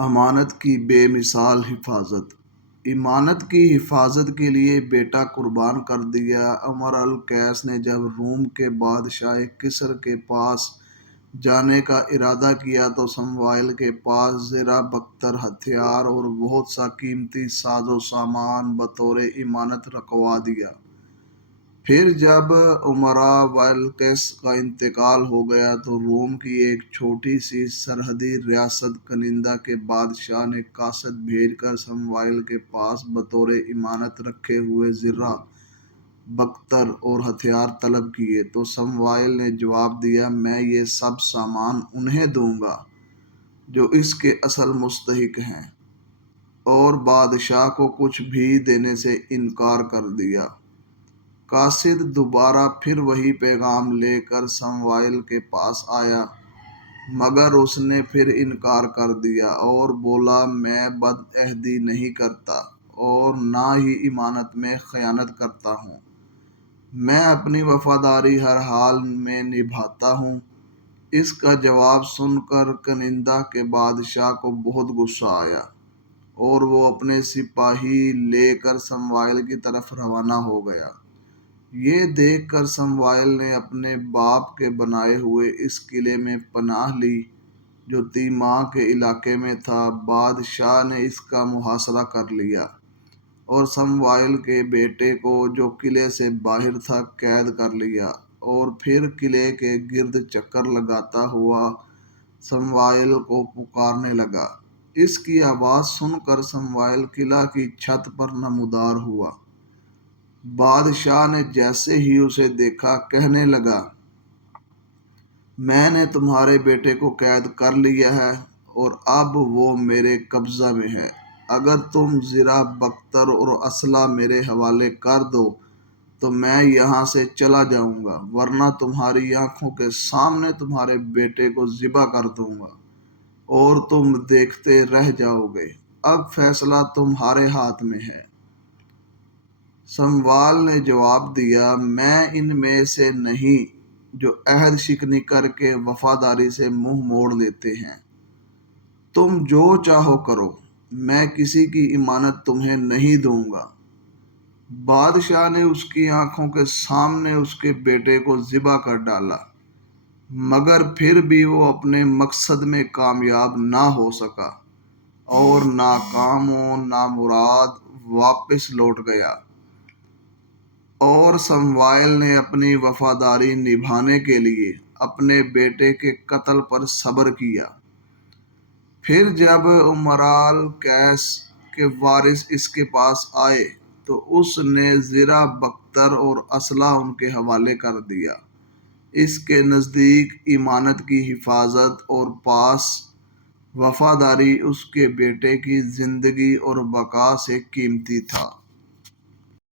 امانت کی بے مثال حفاظت۔ امانت کی حفاظت کے لیے بیٹا قربان کر دیا۔ امر القیس نے جب روم کے بادشاہ کسر کے پاس جانے کا ارادہ کیا تو سموائل کے پاس زرہ بختر ہتھیار اور بہت سا قیمتی ساز و سامان بطور امانت رکھوا دیا۔ پھر جب امرا والقیس کا انتقال ہو گیا تو روم کی ایک چھوٹی سی سرحدی ریاست کنندہ کے بادشاہ نے قاصد بھیج کر سموائل کے پاس بطور امانت رکھے ہوئے زرہ بختر اور ہتھیار طلب کیے تو سموائل نے جواب دیا، میں یہ سب سامان انہیں دوں گا جو اس کے اصل مستحق ہیں، اور بادشاہ کو کچھ بھی دینے سے انکار کر دیا۔ قاصد دوبارہ پھر وہی پیغام لے کر سموائل کے پاس آیا، مگر اس نے پھر انکار کر دیا اور بولا، میں بدعہدی نہیں کرتا اور نہ ہی امانت میں خیانت کرتا ہوں، میں اپنی وفاداری ہر حال میں نبھاتا ہوں۔ اس کا جواب سن کر کنندہ کے بادشاہ کو بہت غصہ آیا اور وہ اپنے سپاہی لے کر سموائل کی طرف روانہ ہو گیا۔ یہ دیکھ کر سموائل نے اپنے باپ کے بنائے ہوئے اس قلعے میں پناہ لی جو تیماہ کے علاقے میں تھا۔ بادشاہ نے اس کا محاصرہ کر لیا اور سموائل کے بیٹے کو جو قلعے سے باہر تھا قید کر لیا، اور پھر قلعے کے گرد چکر لگاتا ہوا سموائل کو پکارنے لگا۔ اس کی آواز سن کر سموائل قلعہ کی چھت پر نمودار ہوا۔ بادشاہ نے جیسے ہی اسے دیکھا کہنے لگا، میں نے تمہارے بیٹے کو قید کر لیا ہے اور اب وہ میرے قبضہ میں ہے۔ اگر تم زرہ بختر اور اسلحہ میرے حوالے کر دو تو میں یہاں سے چلا جاؤں گا، ورنہ تمہاری آنکھوں کے سامنے تمہارے بیٹے کو ذبح کر دوں گا اور تم دیکھتے رہ جاؤ گے۔ اب فیصلہ تمہارے ہاتھ میں ہے۔ سموائل نے جواب دیا، میں ان میں سے نہیں جو عہد شکنی کر کے وفاداری سے منہ موڑ لیتے ہیں۔ تم جو چاہو کرو، میں کسی کی امانت تمہیں نہیں دوں گا۔ بادشاہ نے اس کی آنکھوں کے سامنے اس کے بیٹے کو ذبح کر ڈالا، مگر پھر بھی وہ اپنے مقصد میں کامیاب نہ ہو سکا اور ناکام و نامراد واپس لوٹ گیا۔ اور سموائل نے اپنی وفاداری نبھانے کے لیے اپنے بیٹے کے قتل پر صبر کیا۔ پھر جب امرا القیس کے وارث اس کے پاس آئے تو اس نے زرہ بختر اور اسلحہ ان کے حوالے کر دیا۔ اس کے نزدیک امانت کی حفاظت اور پاس وفاداری اس کے بیٹے کی زندگی اور بقا سے قیمتی تھا۔